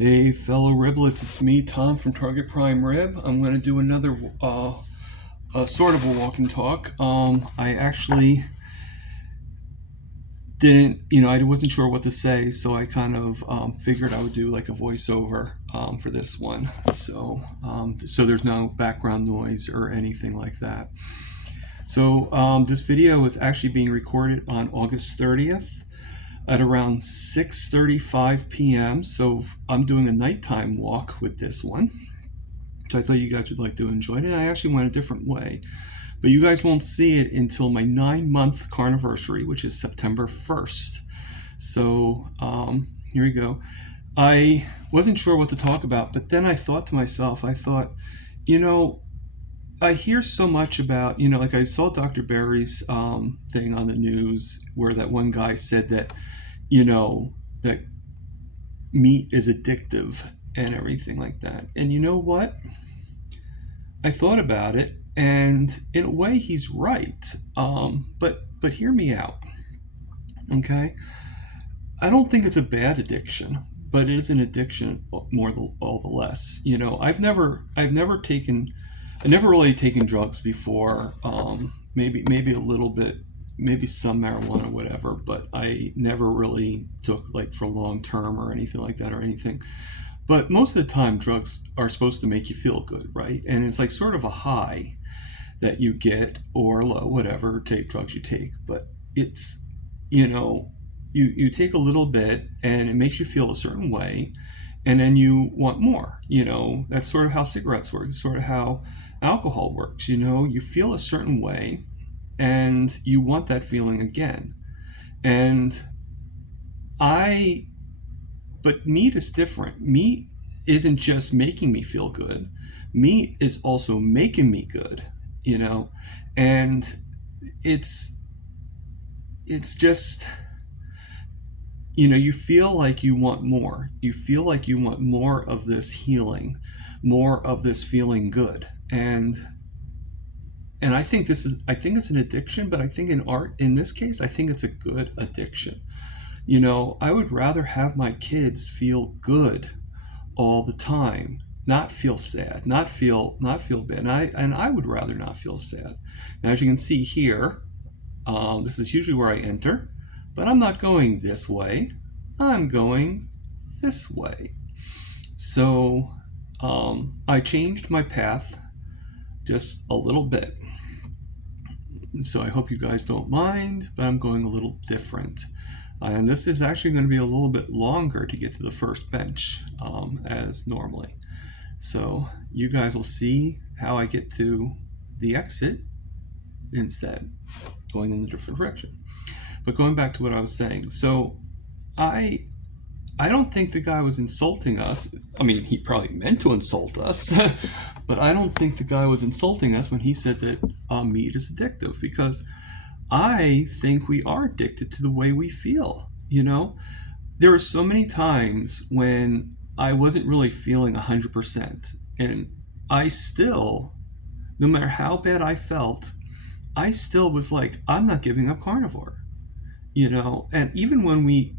Hey fellow riblets, it's me, Tom from Target Prime Rib. I'm going to do another sort of a walk and talk. I actually didn't, I wasn't sure what to say, so I kind of figured I would do like a voiceover for this one. So there's no background noise or anything like that. So this video is actually being recorded on August 30th. At around 6:35 p.m. So I'm doing a nighttime walk with this one. So I thought you guys would like to enjoy it. And I actually went a different way. But you guys won't see it until my 9-month carniversary, which is September 1st. So here we go. I wasn't sure what to talk about, but then I thought to myself, I hear so much about, like I saw Dr. Berry's thing on the news where that one guy said that, that meat is addictive and everything like that. And you know what? I thought about it, and in a way he's right. But hear me out, okay? I don't think it's a bad addiction, but it is an addiction all the less. I've never really taken drugs before. Maybe a little bit, maybe some marijuana or whatever, but I never really took like for long term or anything like that or anything. But most of the time drugs are supposed to make you feel good, right? And it's like sort of a high that you get, or low, whatever drugs you take. But it's, you take a little bit and it makes you feel a certain way, and then you want more. That's sort of how cigarettes work. It's sort of how alcohol works. You feel a certain way and you want that feeling again. But meat is different. Meat isn't just making me feel good. Meat is also making me good, and it's just, you feel like you want more. You feel like you want more of this healing, more of this feeling good. And I think it's an addiction, but I think in this case, I think it's a good addiction. I would rather have my kids feel good all the time, not feel sad, not feel bad. And I would rather not feel sad. Now, as you can see here, this is usually where I enter, but I'm not going this way. I'm going this way. So I changed my path just a little bit. So I hope you guys don't mind, but I'm going a little different. And this is actually going to be a little bit longer to get to the first bench as normally. So you guys will see how I get to the exit instead, going in a different direction. But going back to what I was saying, so I don't think the guy was insulting us. I mean, he probably meant to insult us, but I don't think the guy was insulting us when he said that meat is addictive, because I think we are addicted to the way we feel. There were so many times when I wasn't really feeling 100%, and I still, no matter how bad I felt, I still was like, I'm not giving up carnivore. And even when we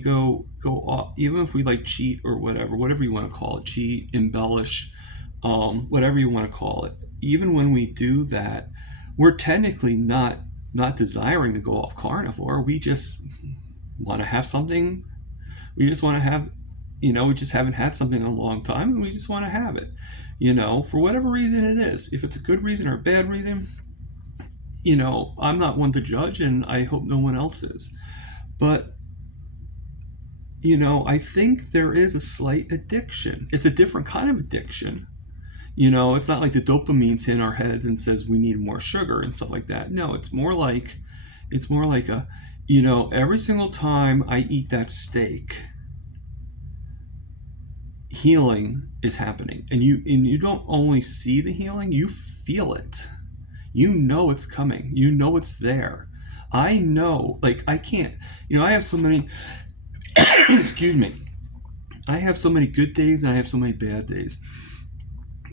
go off, even if we like cheat or whatever you want to call it, cheat, embellish, whatever you want to call it, even when we do that, we're technically not desiring to go off carnivore. We just want to have something. We just want to have, we just haven't had something in a long time, and we just want to have it, for whatever reason it is. If it's a good reason or a bad reason, I'm not one to judge, and I hope no one else is. But, I think there is a slight addiction. It's a different kind of addiction. It's not like the dopamine's in our heads and says we need more sugar and stuff like that. No, it's more like a, every single time I eat that steak, healing is happening. And you don't only see the healing, you feel it. It's coming. It's there. I know, like, I can't, I have so many, excuse me, I have so many good days and I have so many bad days.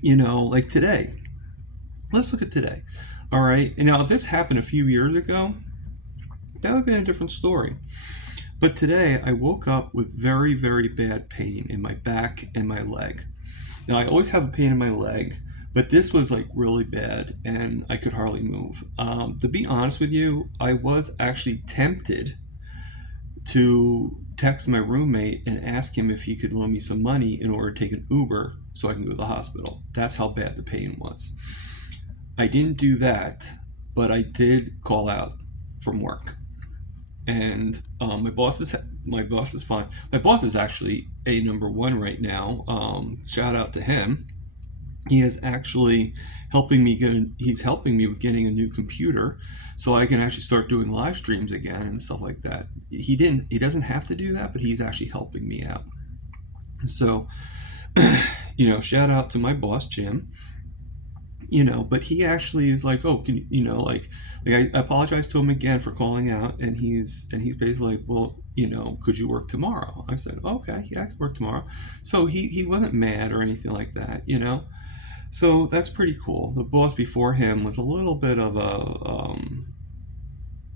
Like today. Let's look at today. All right. And now, if this happened a few years ago, that would have been a different story. But today I woke up with very, very bad pain in my back and my leg. Now, I always have a pain in my leg, but this was like really bad and I could hardly move. To be honest with you, I was actually tempted to text my roommate and ask him if he could loan me some money in order to take an Uber so I can go to the hospital. That's how bad the pain was. I didn't do that, but I did call out from work. And my boss is fine. My boss is actually a number one right now. Shout out to him. He is actually he's helping me with getting a new computer so I can actually start doing live streams again and stuff like that. He doesn't have to do that, but he's actually helping me out. So, shout out to my boss, Jim. But he actually is like, oh, can I apologize to him again for calling out, and he's basically like, well, could you work tomorrow? I said, okay, yeah, I could work tomorrow. So he wasn't mad or anything like that. So that's pretty cool. The boss before him was a little bit of a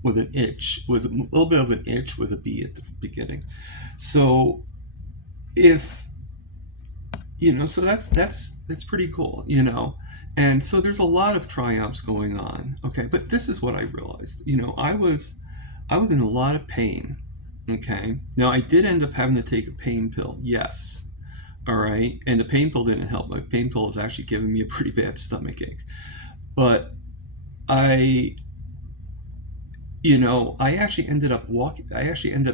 with an itch, was a little bit of an itch with a B at the beginning. So if so that's pretty cool. And so there's a lot of triumphs going on. Okay, but this is what I realized. I was in a lot of pain. Okay, now I did end up having to take a pain pill. Yes. All right, and the pain pill didn't help. My pain pill is actually giving me a pretty bad stomach ache. But I I actually ended up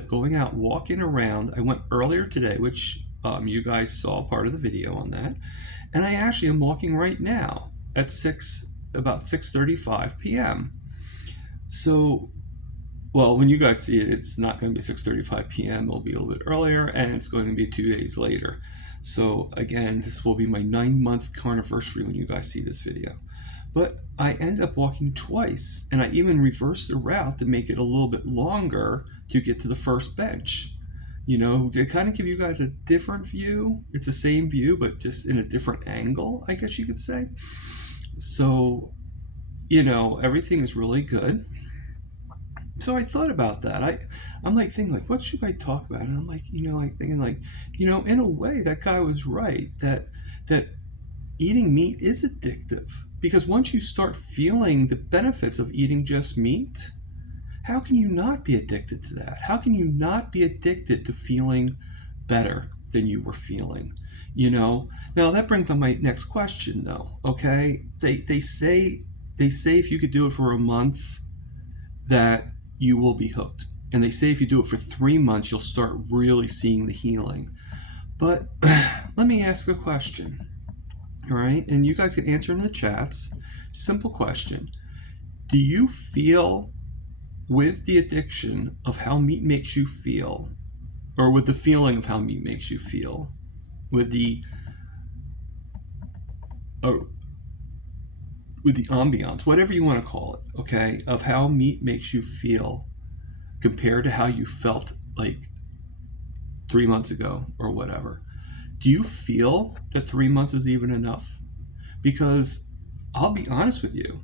going out walking around. I went earlier today, which you guys saw part of the video on that, and I actually am walking right now at about 6:35 p.m. So, well, when you guys see it, it's not going to be 6:35 p.m. It'll be a little bit earlier, and it's going to be 2 days later. So again, this will be my 9-month carniversary when you guys see this video. But I end up walking twice, and I even reversed the route to make it a little bit longer to get to the first bench. To kind of give you guys a different view. It's the same view, but just in a different angle, I guess you could say. So, everything is really good. So I thought about that. I'm like thinking like, what should I talk about? And I'm like, thinking like, in a way that guy was right, that eating meat is addictive. Because once you start feeling the benefits of eating just meat, how can you not be addicted to that? How can you not be addicted to feeling better than you were feeling? Now that brings on my next question though. Okay, they say if you could do it for a month, that you will be hooked. And they say if you do it for 3 months, you'll start really seeing the healing. But let me ask a question. All right, and you guys can answer in the chats. Simple question. Do you feel with the addiction of how meat makes you feel, or with the feeling of how meat makes you feel, with the ambiance, whatever you want to call it, okay, of how meat makes you feel compared to how you felt like 3 months ago or whatever? Do you feel that 3 months is even enough? Because I'll be honest with you,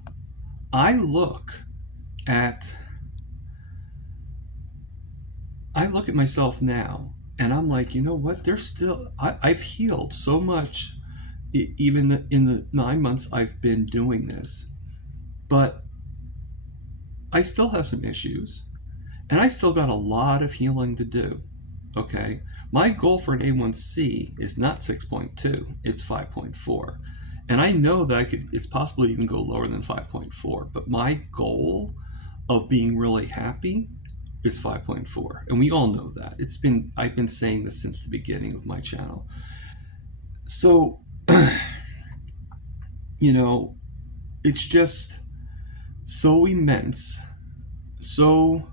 I look at myself now and I'm like, you know what? I've healed so much, even in the 9 months I've been doing this, but I still have some issues and I still got a lot of healing to do. Okay, my goal for an A1C is not 6.2, it's 5.4. And I know that it's possible to even go lower than 5.4, but my goal of being really happy is 5.4. And we all know that. I've been saying this since the beginning of my channel. So, it's just so immense, so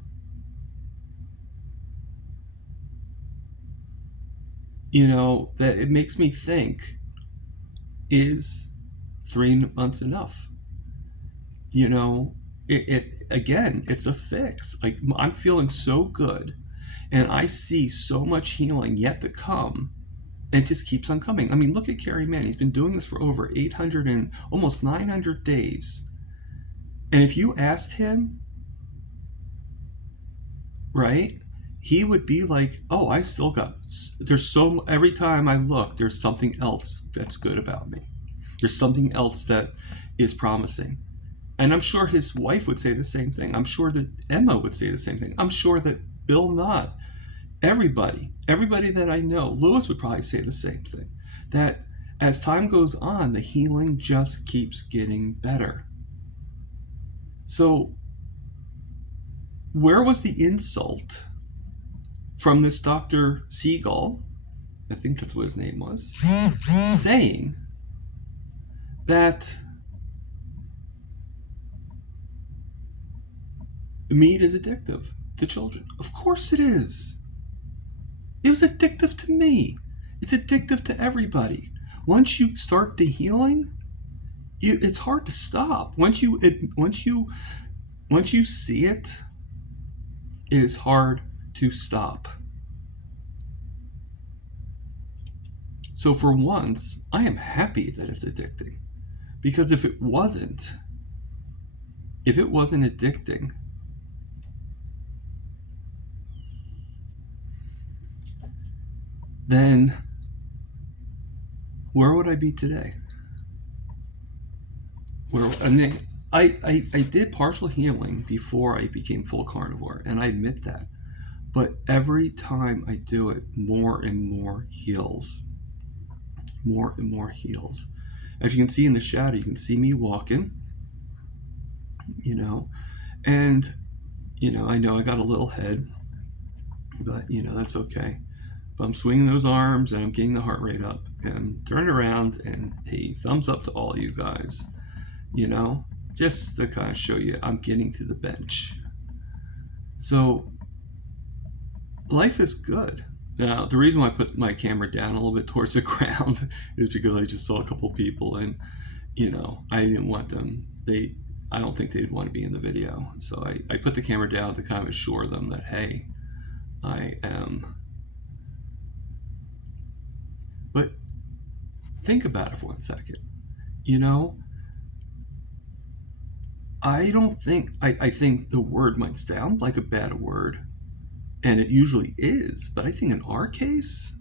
that it makes me think, is 3 months enough? Again, it's a fix. Like, I'm feeling so good and I see so much healing yet to come, and it just keeps on coming. I mean, look at Kerry Mann. He's been doing this for over 800 and almost 900 days. And if you asked him, right, he would be like, oh, I still got, every time I look, there's something else that's good about me. There's something else that is promising. And I'm sure his wife would say the same thing. I'm sure that Emma would say the same thing. I'm sure that Bill Knott, everybody that I know, Lewis would probably say the same thing. That as time goes on, the healing just keeps getting better. So, where was the insult from this Dr. Siegel, I think that's what his name was, saying that meat is addictive to children? Of course it is. It was addictive to me. It's addictive to everybody. Once you start the healing, it's hard to stop. Once you see it, it is hard to stop. So for once, I am happy that it's addicting. Because if it wasn't addicting, then where would I be today? I did partial healing before I became full carnivore, and I admit that. But every time I do it, more and more heals. More and more heals. As you can see in the shadow, you can see me walking, and, I know I got a little head, but, that's okay. But I'm swinging those arms, and I'm getting the heart rate up, and I'm turning around, and a thumbs up to all you guys, just to kind of show you I'm getting to the bench. So life is good. Now, the reason why I put my camera down a little bit towards the ground is because I just saw a couple people, and I didn't want them. I don't think they'd want to be in the video, so I put the camera down to kind of assure them that, hey, I am. But think about it for 1 second. I don't think, I think the word might sound like a bad word, and it usually is, but I think in our case,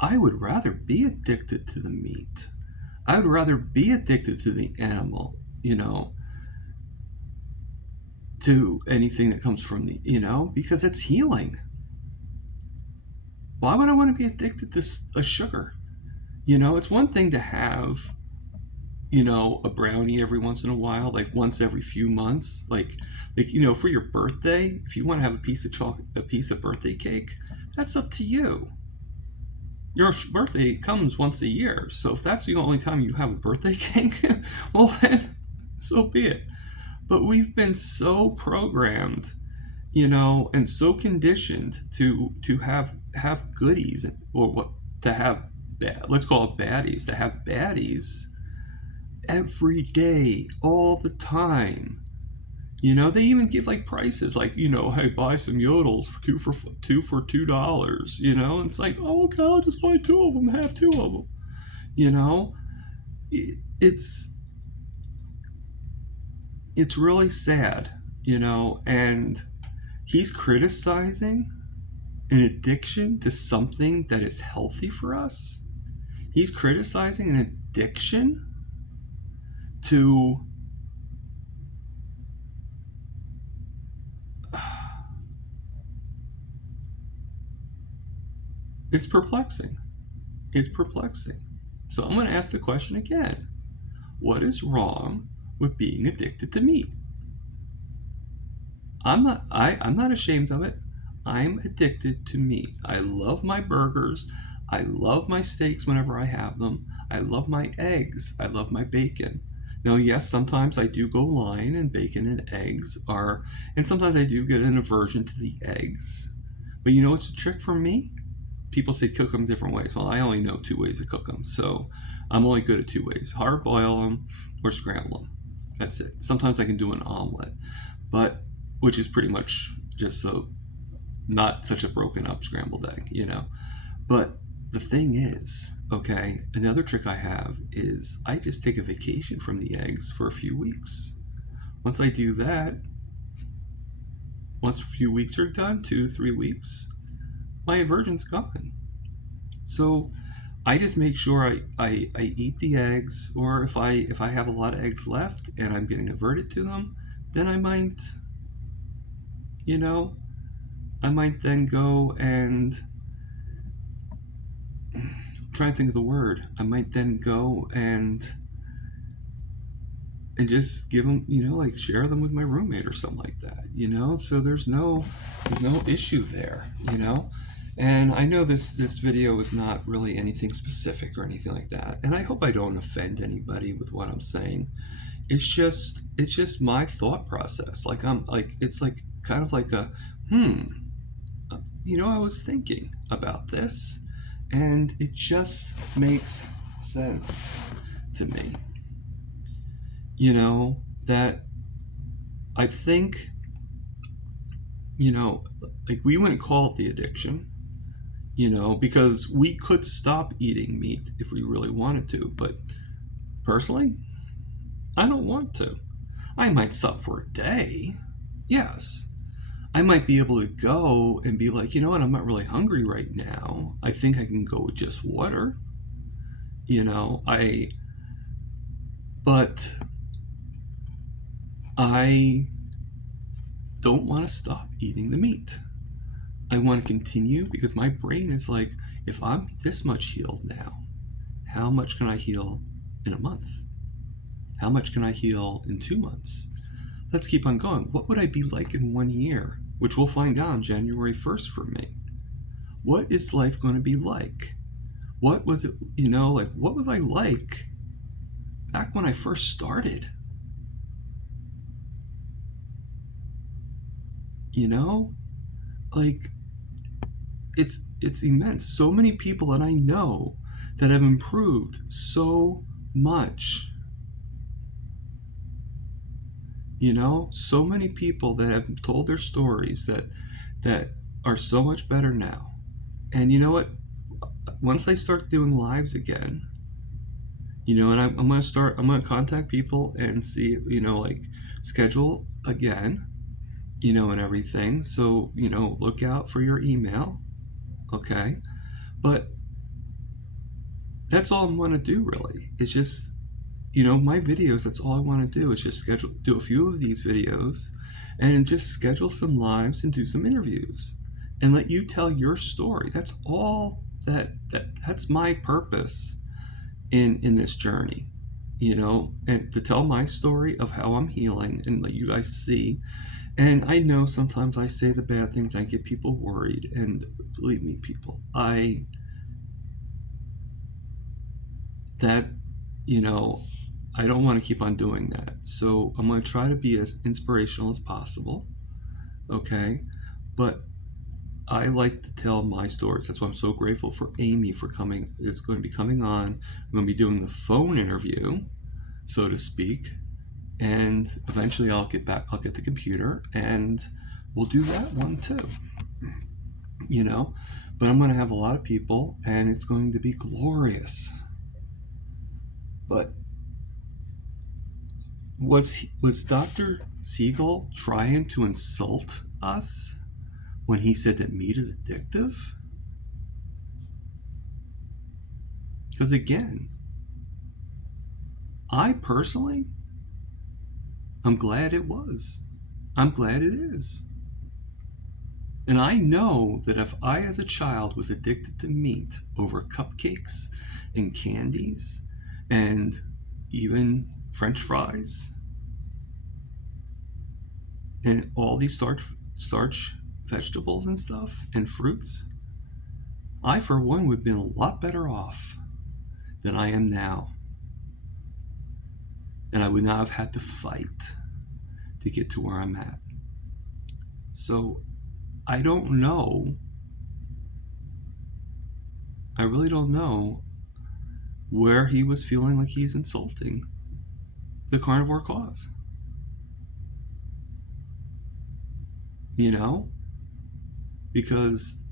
I would rather be addicted to the meat. I would rather be addicted to the animal, to anything that comes from the, because it's healing. Why would I want to be addicted to a sugar? It's one thing to have, a brownie every once in a while, like once every few months, like for your birthday, if you want to have a piece of chocolate, a piece of birthday cake, that's up to you. Your birthday comes once a year, so if that's the only time you have a birthday cake, well then, so be it. But we've been so programmed, and so conditioned to have goodies, or what to have let's call it baddies, to have baddies every day, all the time. They even give like prices, like, hey, buy some yodels for $2. And it's like, oh, okay, I'll just buy 2 of them, have 2 of them. It's really sad, and he's criticizing an addiction to something that is healthy for us. He's criticizing an addiction to it's perplexing. So I'm going to ask the question again. What is wrong with being addicted to meat? I'm not ashamed of it. I'm addicted to meat. I love my burgers. I love my steaks whenever I have them. I love my eggs. I love my bacon. Now, yes, sometimes I do go lying, and bacon and eggs are, and sometimes I do get an aversion to the eggs. But what's the trick for me? People say cook them different ways. Well, I only know 2 ways to cook them, so I'm only good at 2 ways. Hard boil them or scramble them. That's it. Sometimes I can do an omelet, which is pretty much just not such a broken up scrambled egg, But the thing is, okay, another trick I have is I just take a vacation from the eggs for a few weeks. Once I do that, Once a few weeks are done, 2, 3 weeks, my aversion's gone. So I just make sure I eat the eggs, or if I have a lot of eggs left and I'm getting averted to them, then I might, you know, I might then go and I'm trying to think of the word. I might then go and just give them, like share them with my roommate or something like that, so there's no issue there. And I know this video is not really anything specific or anything like that, and I hope I don't offend anybody with what I'm saying. It's just my thought process. Like, I'm like, it's like kind of like a I was thinking about this, and it just makes sense to me, that I think, like, we wouldn't call it the addiction, because we could stop eating meat if we really wanted to. But personally, I don't want to. I might stop for a day. Yes. I might be able to go and be like, you know what, I'm not really hungry right now. I think I can go with just water. But I don't want to stop eating the meat. I want to continue because my brain is like, if I'm this much healed now, how much can I heal in a month? How much can I heal in 2 months? Let's keep on going. What would I be like in 1 year? Which we'll find out on January 1st for me. What is life going to be like? What was it, like, what was I like back when I first started? Like, it's immense. So many people that I know that have improved so much. So many people that have told their stories that are so much better now. And you know what? Once I start doing lives again, and I'm going to contact people and see, like, schedule again, and everything. So, look out for your email. Okay. But that's all I'm going to do, really. It's just, my videos, that's all I want to do is just do a few of these videos and just schedule some lives and do some interviews and let you tell your story. That's all that's my purpose in this journey, and to tell my story of how I'm healing and let you guys see. And I know sometimes I say the bad things, I get people worried, and believe me, people, that, I don't want to keep on doing that. So I'm going to try to be as inspirational as possible. Okay. But I like to tell my stories. That's why I'm so grateful for Amy for coming. It's going to be coming on. I'm going to be doing the phone interview, so to speak. And eventually I'll get the computer and we'll do that one too. But I'm going to have a lot of people and it's going to be glorious. But was Dr. Siegel trying to insult us when he said that meat is addictive? Because again, I personally, I'm glad it was. I'm glad it is. And I know that if I as a child was addicted to meat over cupcakes and candies and even French fries and all these starch vegetables and stuff and fruits, I for one would have been a lot better off than I am now. And I would not have had to fight to get to where I'm at. So I don't know. I really don't know where he was feeling like he's insulting the carnivore cause. Because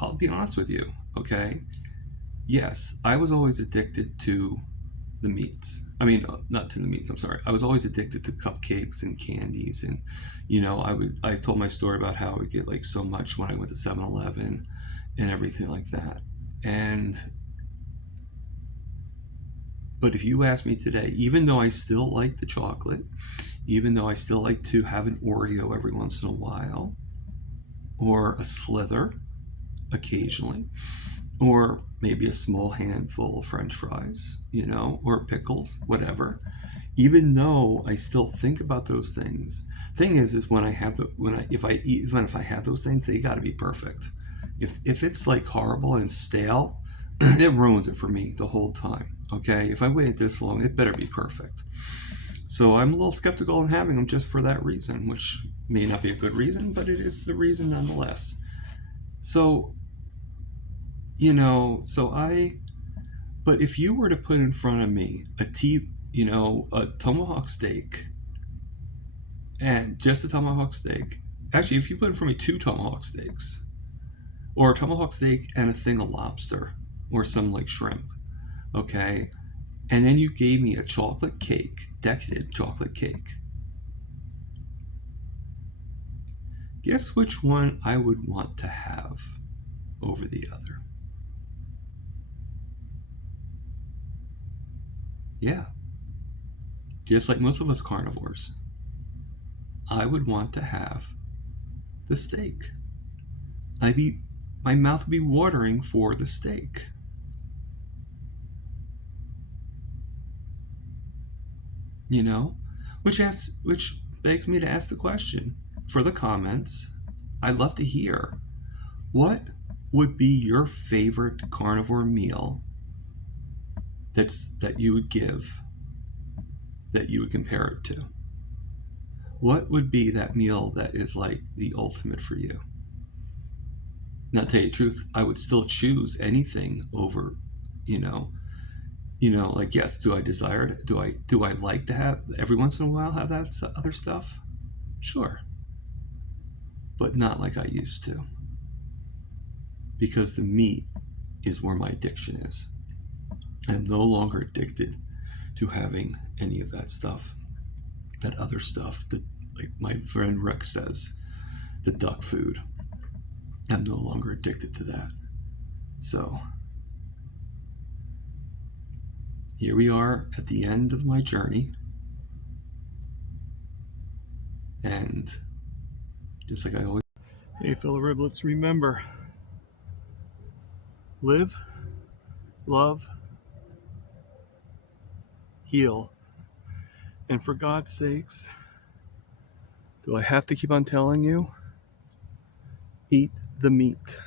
I'll be honest with you, okay? Yes, I was always addicted to the meats. I mean, not to the meats, I'm sorry. I was always addicted to cupcakes and candies. And, I told my story about how I would get like so much when I went to 7-Eleven and everything like that. And, but if you ask me today, even though I still like the chocolate, even though I still like to have an Oreo every once in a while, or a Slither occasionally, or maybe a small handful of French fries, or pickles, whatever. Even though I still think about those things, thing is when I have the when I if I eat even if I have those things, they got to be perfect. If it's like horrible and stale, it ruins it for me the whole time. Okay, if I wait this long, it better be perfect. So I'm a little skeptical in having them just for that reason, which may not be a good reason, but it is the reason nonetheless. So, so but if you were to put in front of me a tomahawk steak, and just a tomahawk steak, actually, if you put in front of me two tomahawk steaks, or a tomahawk steak and a thing of lobster, or some like shrimp, okay, and then you gave me a chocolate cake, decadent chocolate cake, guess which one I would want to have over the other? Yeah, just like most of us carnivores, I would want to have the steak. My mouth would be watering for the steak. You know, which begs me to ask the question for the comments. I'd love to hear what would be your favorite carnivore meal that you would give, that you would compare it to. What would be that meal that is like the ultimate for you? Now, to tell you the truth, I would still choose anything over, you know, like, yes, do I desire it? Do I like to have every once in a while have that other stuff? Sure, but not like I used to, because the meat is where my addiction is. I'm no longer addicted to having any of that stuff, that other stuff that, like my friend Rick says, the duck food. I'm no longer addicted to that. So here we are at the end of my journey, and just like I always, hey fellow riblets, remember, live, love, heal, and for God's sakes, do I have to keep on telling you? Eat the meat.